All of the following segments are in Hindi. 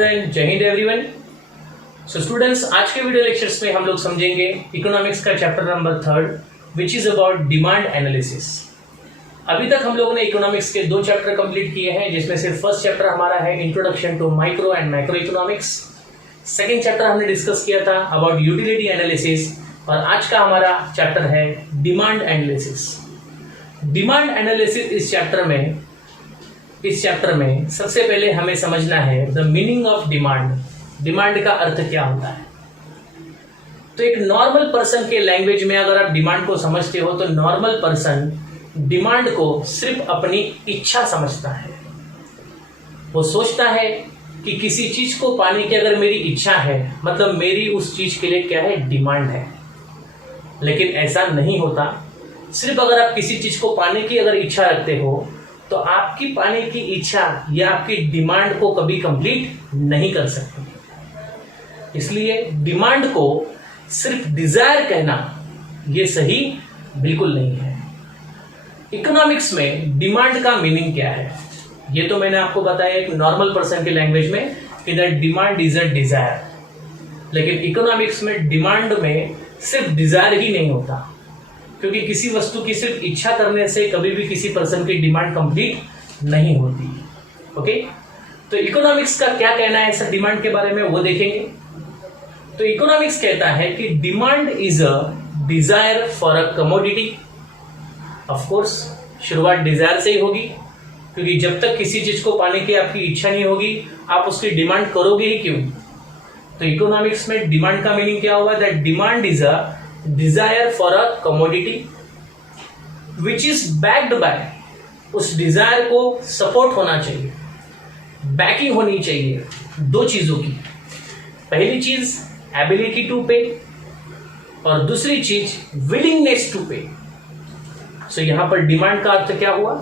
स्टूडेंट, जय हिंद एवरीवन। सो स्टूडेंट्स, आज के वीडियो लेक्चर्स में हम लोग समझेंगे इकोनॉमिक्स का chapter number 3 which is about demand analysis. अभी तक हम लोगों ने इकोनॉमिक्स के 2 चैप्टर कंप्लीट किए हैं, जिसमें से फर्स्ट चैप्टर हमारा है introduction to micro and macro economics. Second chapter हमने डिस्कस किया था अबाउट यूटिलिटी एनालिसिस, और आज का हमारा चैप्टर है डिमांड एनालिसिस। डिमांड एनालिसिस इस चैप्टर में सबसे पहले हमें समझना है the meaning of demand. Demand का अर्थ क्या होता है। तो एक नॉर्मल पर्सन के लैंग्वेज में अगर आप डिमांड को समझते हो तो नॉर्मल पर्सन डिमांड को सिर्फ अपनी इच्छा समझता है। वो सोचता है कि किसी चीज को पाने की अगर मेरी इच्छा है, मतलब मेरी उस चीज के लिए क्या है, डिमांड है। लेकिन ऐसा नहीं होता। सिर्फ अगर आप किसी चीज को पाने की अगर इच्छा रखते हो तो आपकी पाने की इच्छा या आपकी डिमांड को कभी कंप्लीट नहीं कर सकते। इसलिए डिमांड को सिर्फ डिजायर कहना यह सही बिल्कुल नहीं है। इकोनॉमिक्स में डिमांड का मीनिंग क्या है, ये तो मैंने आपको बताया एक नॉर्मल पर्सन के लैंग्वेज में कि that demand is a Dzire. लेकिन इकोनॉमिक्स में डिमांड में सिर्फ डिजायर ही नहीं होता, क्योंकि किसी वस्तु की सिर्फ इच्छा करने से कभी भी किसी पर्सन की डिमांड कंप्लीट नहीं होती। ओके, तो इकोनॉमिक्स का क्या कहना है सर डिमांड के बारे में, वो देखेंगे। तो इकोनॉमिक्स कहता है कि demand is a Dzire for a commodity. Of course शुरुआत डिजायर से ही होगी, क्योंकि जब तक किसी चीज को पाने की आपकी इच्छा नहीं होगी आप उसकी डिमांड करोगे ही क्यों। तो इकोनॉमिक्स में डिमांड का मीनिंग क्या हुआ, that demand is a desire for a commodity which is backed by, उस डिजायर को सपोर्ट होना चाहिए, बैकिंग होनी चाहिए 2 चीजों की। पहली चीज एबिलिटी टू पे और दूसरी चीज विलिंगनेस टू पे। सो यहां पर डिमांड का अर्थ क्या हुआ,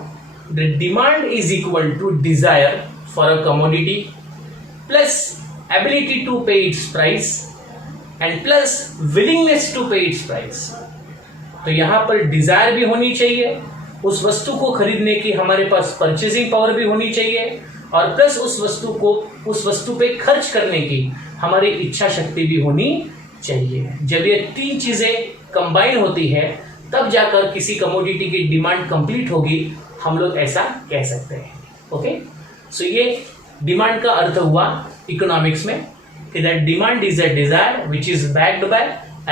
the demand is equal to desire for a commodity plus ability to pay its price and plus willingness to pay its price. तो यहां पर डिजायर भी होनी चाहिए, उस वस्तु को खरीदने की हमारे पास परचेजिंग पावर भी होनी चाहिए, और प्लस उस वस्तु पे खर्च करने की हमारी इच्छा शक्ति भी होनी चाहिए। जब ये 3 चीजें कंबाइन होती है तब जाकर किसी कमोडिटी की डिमांड कंप्लीट होगी, हम लोग ऐसा कह सकते हैं। ओके, सो ये डिमांड का अर्थ हुआ इकोनॉमिक्स में कि that demand is a desire which is backed by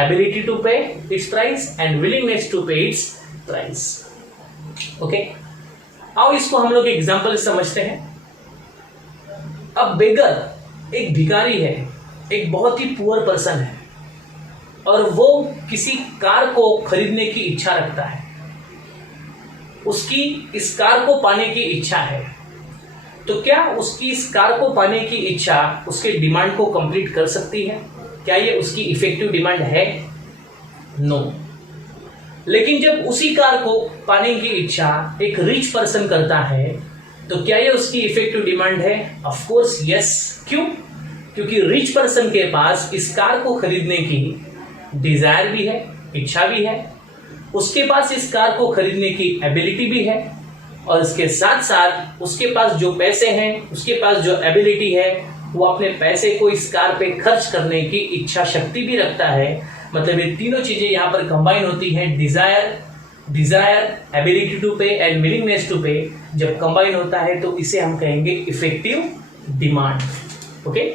ability to pay its price and willingness to pay its price. Okay? आओ इसको हम लोग एग्जाम्पल समझते हैं। अब बेगर एक भिखारी है, एक बहुत ही पुअर पर्सन है, और वो किसी कार को खरीदने की इच्छा रखता है। उसकी इस कार को पाने की इच्छा है, तो क्या उसकी इस कार को पाने की इच्छा उसके डिमांड को कंप्लीट कर सकती है? क्या ये उसकी इफेक्टिव डिमांड है? नो। लेकिन जब उसी कार को पाने की इच्छा एक रिच पर्सन करता है तो क्या ये उसकी इफेक्टिव डिमांड है? Of course yes. क्यों? क्योंकि रिच पर्सन के पास इस कार को खरीदने की डिजायर भी है, इच्छा भी है, उसके पास इस कार को खरीदने की एबिलिटी भी है, और इसके साथ साथ उसके पास जो पैसे हैं, उसके पास जो एबिलिटी है, वो अपने पैसे को इस कार पे खर्च करने की इच्छा शक्ति भी रखता है। मतलब ये तीनों चीजें यहाँ पर कंबाइन होती हैं, Dzire, ability to pay and willingness to पे। जब कंबाइन होता है तो इसे हम कहेंगे effective demand. Okay,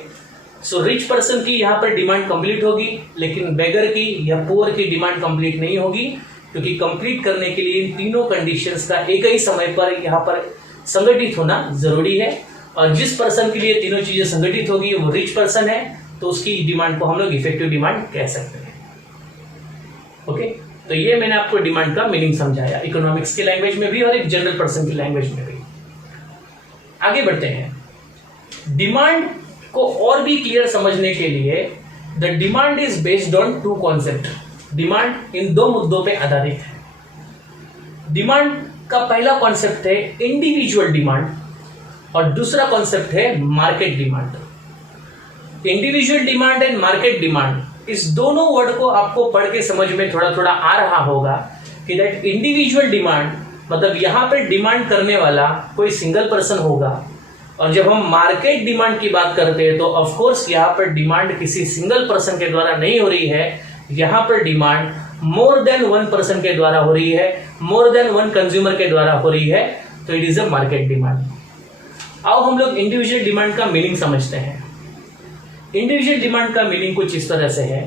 so rich person की यहाँ पर डिमांड कंप्लीट होगी, लेकिन बेगर की या पुअर की डिमांड कंप्लीट नहीं होगी, क्योंकि कंप्लीट करने के लिए इन तीनों कंडीशंस का एक ही समय पर यहाँ पर संगठित होना जरूरी है। और जिस पर्सन के लिए तीनों चीजें संगठित होगी वो रिच पर्सन है, तो उसकी डिमांड को हम लोग इफेक्टिव डिमांड कह सकते हैं। ओके, तो ये मैंने आपको डिमांड का मीनिंग समझाया इकोनॉमिक्स की लैंग्वेज में भी और एक जनरल पर्सन की लैंग्वेज में भी। आगे बढ़ते हैं। डिमांड को और भी क्लियर समझने के लिए the demand is based on 2 concept. Demand in 2 मुद्दों पे आधारित है। डिमांड का पहला कॉन्सेप्ट है इंडिविजुअल डिमांड, और दूसरा कॉन्सेप्ट है market demand. Individual demand and market demand, इस दोनों वर्ड को आपको पढ़ के समझ में थोड़ा थोड़ा आ रहा होगा कि दैट इंडिविजुअल डिमांड मतलब यहां पर डिमांड करने वाला कोई सिंगल पर्सन होगा, और जब हम मार्केट डिमांड की बात करते हैं तो ऑफ कोर्स यहाँ पर डिमांड किसी सिंगल पर्सन के द्वारा नहीं हो रही है, यहाँ पर demand more than one person के द्वारा हो रही है, मोर देन वन कंज्यूमर के द्वारा हो रही है, तो it is a market demand. आओ हम लोग इंडिविजुअल डिमांड का मीनिंग समझते हैं। इंडिविजुअल डिमांड का मीनिंग कुछ इस तरह से है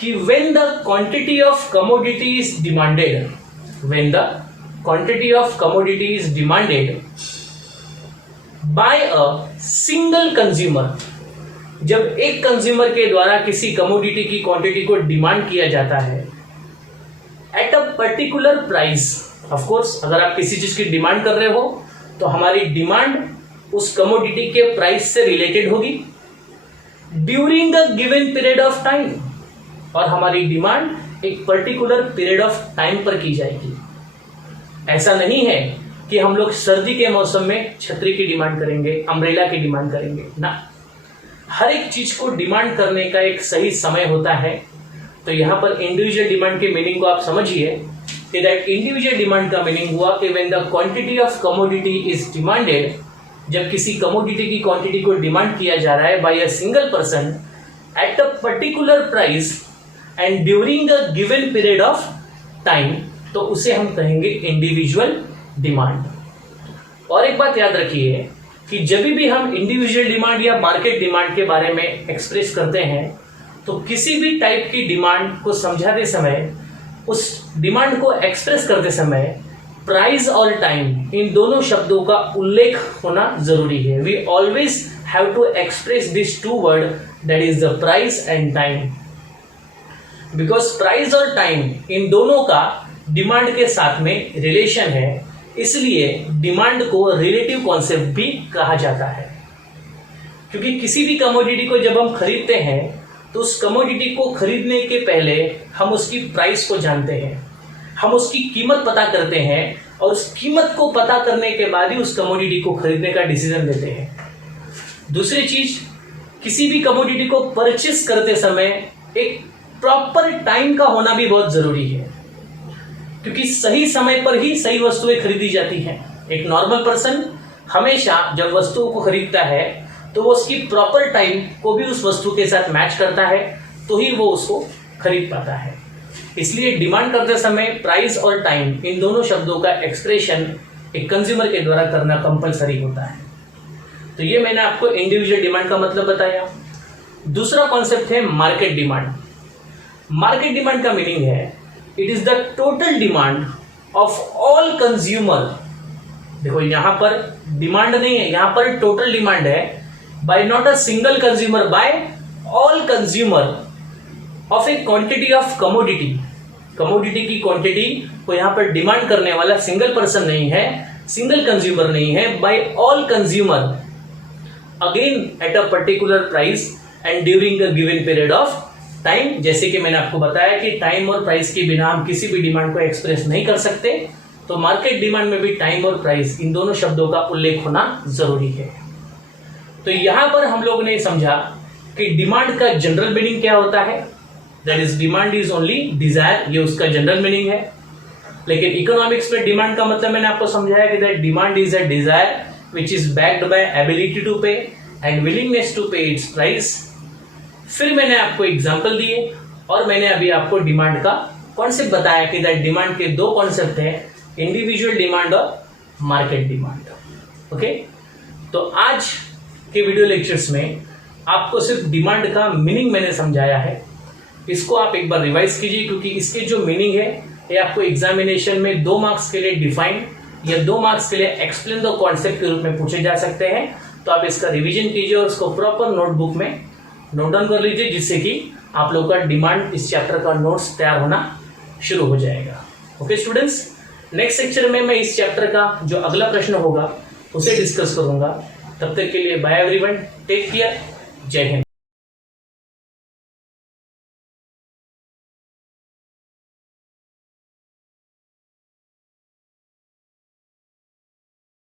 कि when the quantity of commodity is demanded, when the quantity of commodity is demanded by a single consumer, जब एक कंज्यूमर के द्वारा किसी कमोडिटी की क्वांटिटी को डिमांड किया जाता है eight a particular price. Of course अगर आप किसी चीज की डिमांड कर रहे हो तो हमारी डिमांड उस कमोडिटी के प्राइस से रिलेटेड होगी during a given period of time, और हमारी डिमांड एक पर्टिकुलर पीरियड ऑफ टाइम पर की जाएगी। ऐसा नहीं है कि हम लोग सर्दी के मौसम में छतरी की डिमांड करेंगे, अम्ब्रेला की डिमांड करेंगे ना। हर एक चीज को डिमांड करने का एक सही समय होता है। तो यहां पर इंडिविजुअल डिमांड के मीनिंग को आप समझिए कि दैट इंडिविजुअल डिमांड का मीनिंग हुआ कि when the quantity of commodity is demanded, जब किसी कमोडिटी की क्वांटिटी को डिमांड किया जा रहा है by a single person at a particular price and during a given period of time, तो उसे हम कहेंगे इंडिविजुअल डिमांड। और एक बात याद रखिए कि जब भी हम इंडिविजुअल डिमांड या मार्केट डिमांड के बारे में एक्सप्रेस करते हैं तो किसी भी टाइप की डिमांड को समझाते समय, उस डिमांड को एक्सप्रेस करते समय प्राइस और टाइम इन दोनों शब्दों का उल्लेख होना जरूरी है। We always have to express this two word, that is the price and time, because price और टाइम इन दोनों का डिमांड के साथ में रिलेशन है, इसलिए डिमांड को रिलेटिव कॉन्सेप्ट भी कहा जाता है। क्योंकि किसी भी कमोडिटी को जब हम खरीदते हैं तो उस कमोडिटी को खरीदने के पहले हम उसकी प्राइस को जानते हैं, हम उसकी कीमत पता करते हैं और उस कीमत को पता करने के बाद ही उस कमोडिटी को खरीदने का डिसीजन लेते हैं। दूसरी चीज, किसी भी कमोडिटी को परचेस करते समय एक प्रॉपर टाइम का होना भी बहुत जरूरी है, क्योंकि सही समय पर ही सही वस्तुएं खरीदी जाती हैं। एक नॉर्मल पर्सन हमेशा जब वस्तुओं को खरीदता है तो वो उसकी प्रॉपर टाइम को भी उस वस्तु के साथ मैच करता है, तो ही वो उसको खरीद पाता है। इसलिए डिमांड करते समय प्राइस और टाइम इन दोनों शब्दों का एक्सप्रेशन एक कंज्यूमर के द्वारा करना कंपलसरी होता है। तो ये मैंने आपको इंडिविजुअल डिमांड का मतलब बताया। दूसरा कॉन्सेप्ट है मार्केट डिमांड। मार्केट डिमांड का मीनिंग है it is the total demand of all consumer. देखो यहां पर डिमांड नहीं है, यहां पर टोटल डिमांड है, by not a single consumer, by all consumer of a quantity of commodity. Commodity की क्वांटिटी को यहां पर डिमांड करने वाला सिंगल पर्सन नहीं है, सिंगल कंज्यूमर नहीं है, by all consumer again at a particular price and during a given period of time. जैसे कि मैंने आपको बताया कि टाइम और प्राइस के बिना हम किसी भी डिमांड को एक्सप्रेस नहीं कर सकते, तो मार्केट डिमांड में भी टाइम और प्राइस इन दोनों शब्दों का उल्लेख होना जरूरी है। तो यहां पर हम लोग ने समझा कि डिमांड का जनरल मीनिंग क्या होता है, that is demand is only desire, ये उसका जनरल मीनिंग है। लेकिन इकोनॉमिक्स में डिमांड का मतलब मैंने आपको समझाया कि that demand is a desire which is backed by ability to pay and willingness to pay its price. फिर मैंने आपको एग्जांपल दिए और मैंने अभी आपको डिमांड का कॉन्सेप्ट बताया कि दैट डिमांड के दो कॉन्सेप्ट हैं, इंडिविजुअल डिमांड और मार्केट डिमांड। ओके, तो आज के वीडियो लेक्चर्स में आपको सिर्फ डिमांड का मीनिंग मैंने समझाया है। इसको आप एक बार रिवाइज कीजिए, क्योंकि इसके जो मीनिंग है ये आपको एग्जामिनेशन में 2 मार्क्स के लिए डिफाइन या 2 मार्क्स के लिए एक्सप्लेन द कॉन्सेप्ट के रूप में पूछे जा सकते हैं। तो आप इसका रिवीजन कीजिए और उसको प्रॉपर नोटबुक में नोट डाउन कर लीजिए, जिससे कि आप लोगों का डिमांड इस चैप्टर का नोट्स तैयार होना शुरू हो जाएगा। ओके स्टूडेंट्स, नेक्स्ट लेक्चर में मैं इस चैप्टर का जो अगला प्रश्न होगा उसे डिस्कस करूंगा। तब तक के लिए बाय एवरीवन, टेक केयर, जय हिंद।